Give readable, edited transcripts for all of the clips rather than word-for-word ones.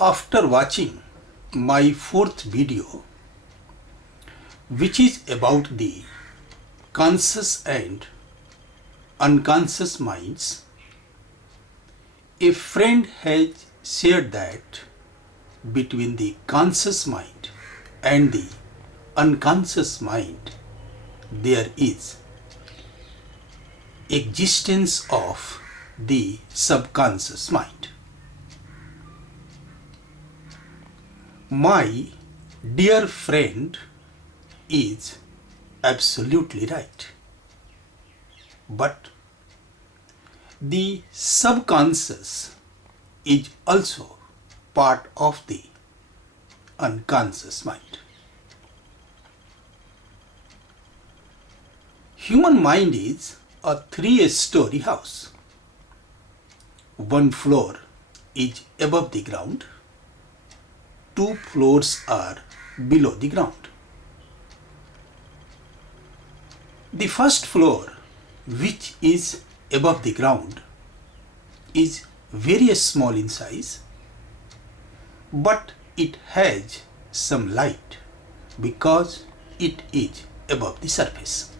After watching my fourth video, which is about the conscious and unconscious minds, a friend has shared that between the conscious mind and the unconscious mind there is existence of the subconscious mind. My dear friend is absolutely right. But the subconscious is also part of the unconscious mind. Human mind is a three-story house. One floor is above the ground. Two floors are below the ground. The first floor, which is above the ground, is very small in size, but it has some light because it is above the surface.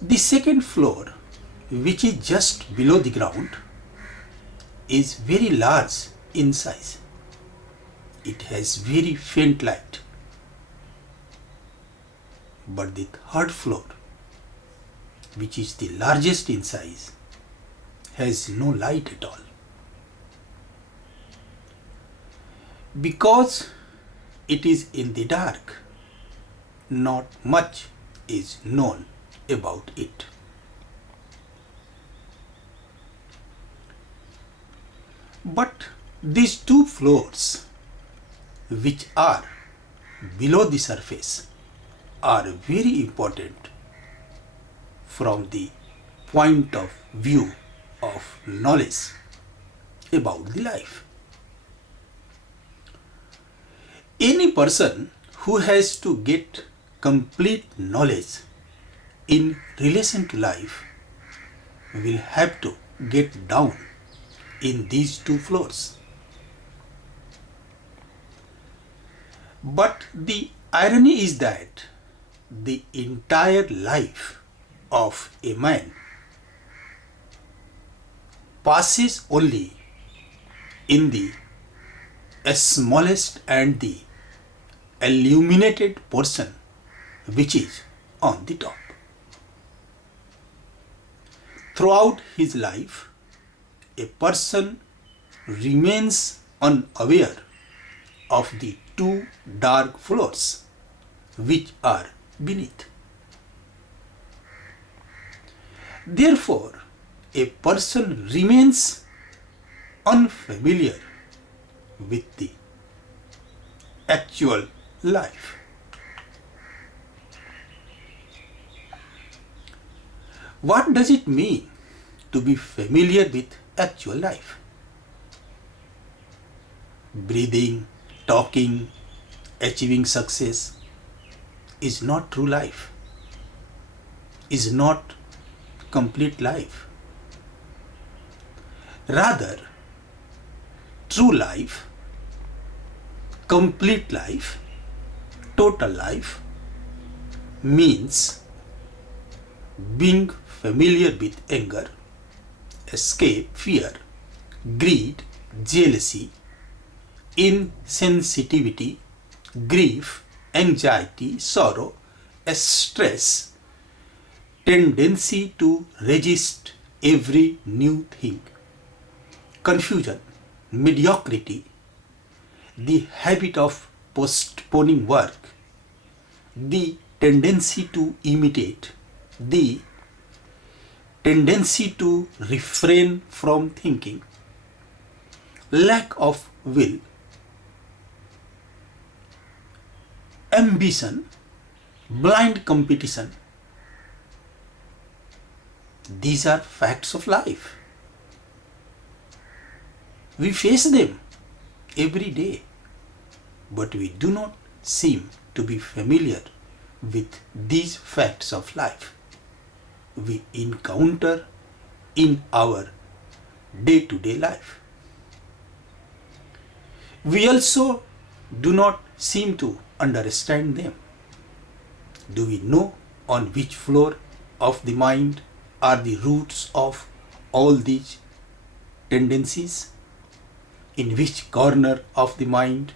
The second floor, which is just below the ground, is very large in size. It has very faint light. But the third floor, which is the largest in size, has no light at all. Because it is in the dark, not much is known about it. But these two floors, which are below the surface, are very important from the point of view of knowledge about the life. Any person who has to get complete knowledge in relation to life will have to get down in these two floors. But the irony is that the entire life of a man passes only in the smallest and the illuminated portion, which is on the top. Throughout his life, a person remains unaware of the two dark floors which are beneath. Therefore, a person remains unfamiliar with the actual life. What does it mean to be familiar with actual life? Breathing, talking, achieving success is not true life, is not complete life. Rather, true life, complete life, total life means being familiar with anger, escape, fear, greed, jealousy, insensitivity, grief, anxiety, sorrow, stress, tendency to resist every new thing, confusion, mediocrity, the habit of postponing work, the tendency to imitate, the tendency to refrain from thinking, lack of will, ambition, blind competition. These are facts of life. We face them every day, but we do not seem to be familiar with these facts of life. We encounter in our day-to-day life. We also do not seem to understand them. Do we know on which floor of the mind are the roots of all these tendencies? In which corner of the mind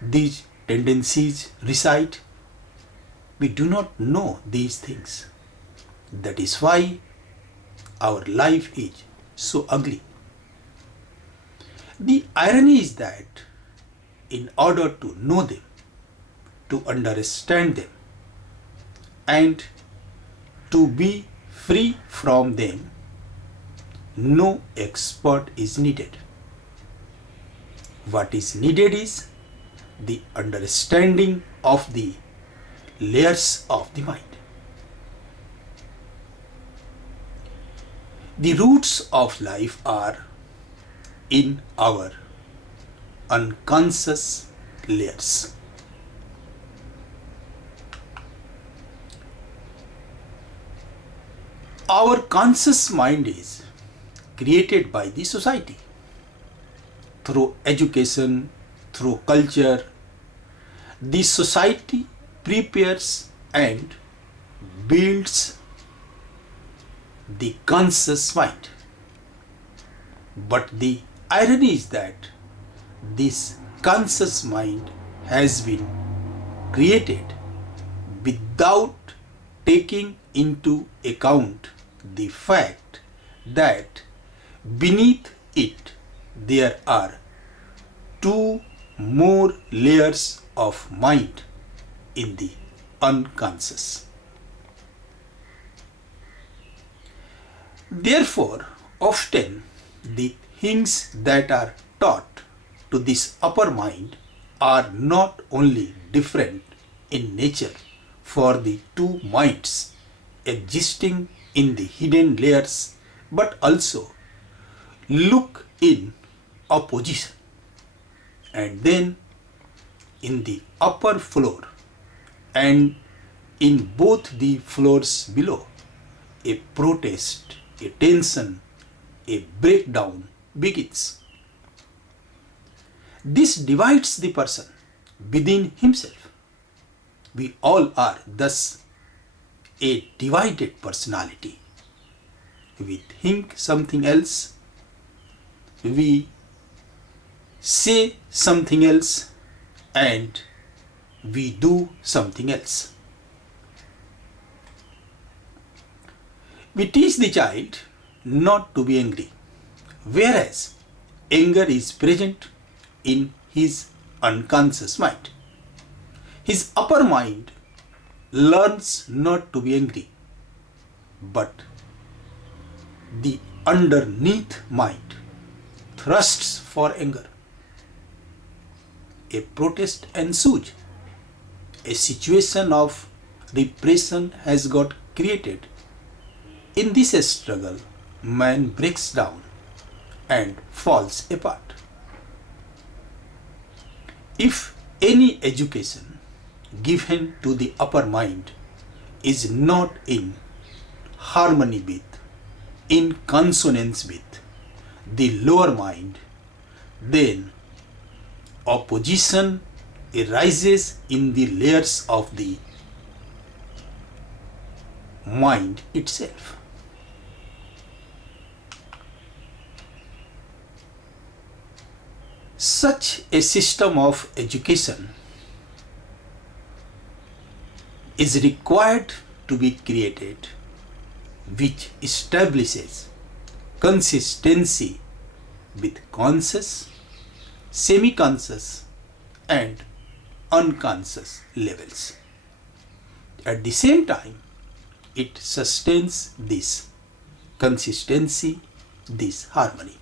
these tendencies reside? We do not know these things. That is why our life is so ugly. The irony is that in order to know them, to understand them, and to be free from them, no expert is needed. What is needed is the understanding of the layers of the mind. The roots of life are in our unconscious layers. Our conscious mind is created by the society through education, through culture. The society prepares and builds the conscious mind. But the irony is that this conscious mind has been created without taking into account the fact that beneath it there are two more layers of mind in the unconscious. Therefore, often the things that are taught to this upper mind are not only different in nature for the two minds existing in the hidden layers, but also look in opposition. And then in the upper floor and in both the floors below, a protest, a tension, a breakdown begins. This divides the person within himself. We all are thus a divided personality. We think something else, we say something else, and we do something else. We teach the child not to be angry, whereas anger is present in his unconscious mind. His upper mind learns not to be angry, but the underneath mind thrusts for anger. A protest ensues. A situation of repression has got created. In this struggle, man breaks down and falls apart. If any education given to the upper mind is not in harmony with, in consonance with the lower mind, then opposition arises in the layers of the mind itself. Such a system of education is required to be created, which establishes consistency with conscious, semi-conscious, and unconscious levels. At the same time, it sustains this consistency, this harmony.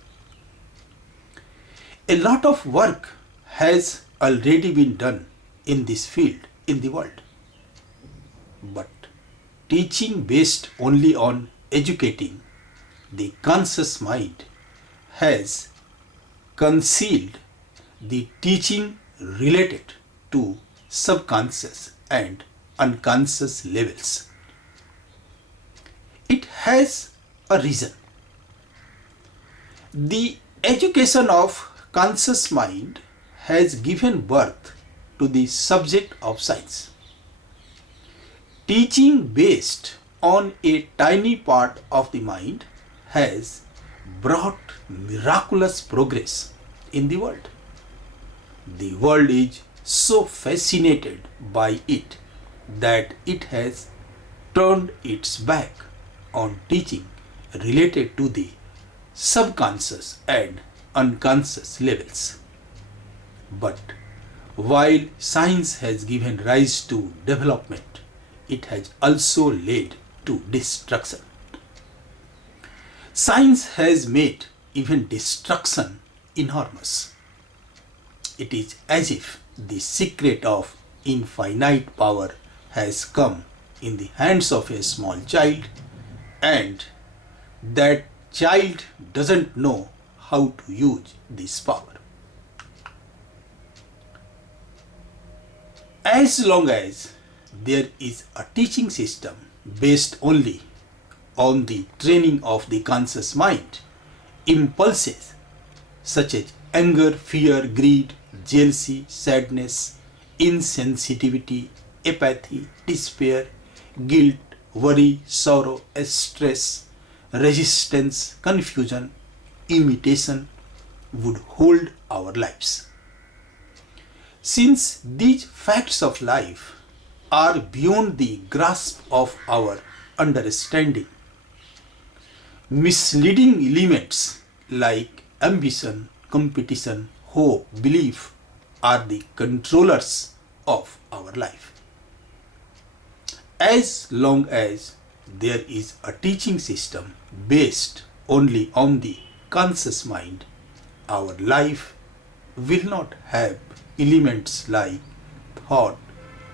A lot of work has already been done in this field in the world. But teaching based only on educating the conscious mind has concealed the teaching related to subconscious and unconscious levels. It has a reason. The education of conscious mind has given birth to the subject of science. Teaching based on a tiny part of the mind has brought miraculous progress in the world. The world is so fascinated by it that it has turned its back on teaching related to the subconscious and unconscious levels. But while science has given rise to development, it has also led to destruction. Science has made even destruction enormous. It is as if the secret of infinite power has come in the hands of a small child, and that child doesn't know how to use this power. As long as there is a teaching system based only on the training of the conscious mind, impulses such as anger, fear, greed, jealousy, sadness, insensitivity, apathy, despair, guilt, worry, sorrow, stress, resistance, confusion, imitation would hold our lives. Since these facts of life are beyond the grasp of our understanding, misleading elements like ambition, competition, hope, belief are the controllers of our life. As long as there is a teaching system based only on the conscious mind, our life will not have elements like thought,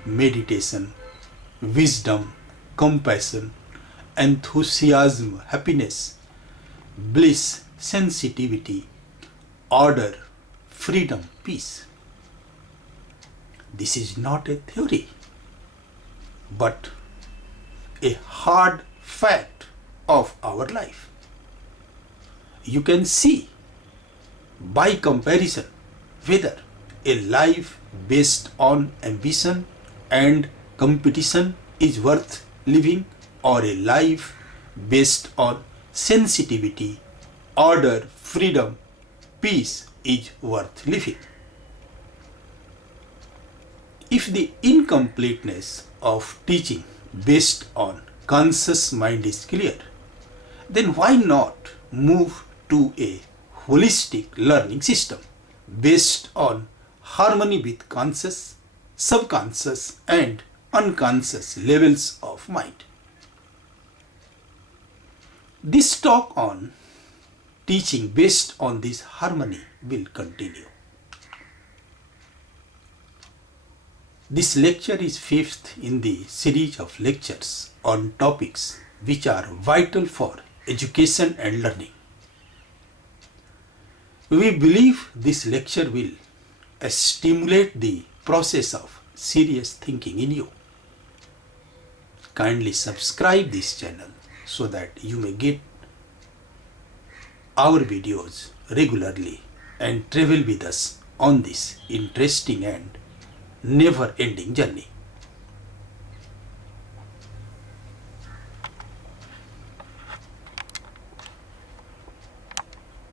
meditation, wisdom, compassion, enthusiasm, happiness, bliss, sensitivity, order, freedom, peace. This is not a theory, but a hard fact of our life. You can see by comparison whether a life based on ambition and competition is worth living, or a life based on sensitivity, order, freedom, peace is worth living. If the incompleteness of teaching based on conscious mind is clear, then why not move to a holistic learning system based on harmony with conscious, subconscious, and unconscious levels of mind? This talk on teaching based on this harmony will continue. This lecture is fifth in the series of lectures on topics which are vital for education and learning. We believe this lecture will stimulate the process of serious thinking in you. Kindly subscribe this channel so that you may get our videos regularly and travel with us on this interesting and never-ending journey.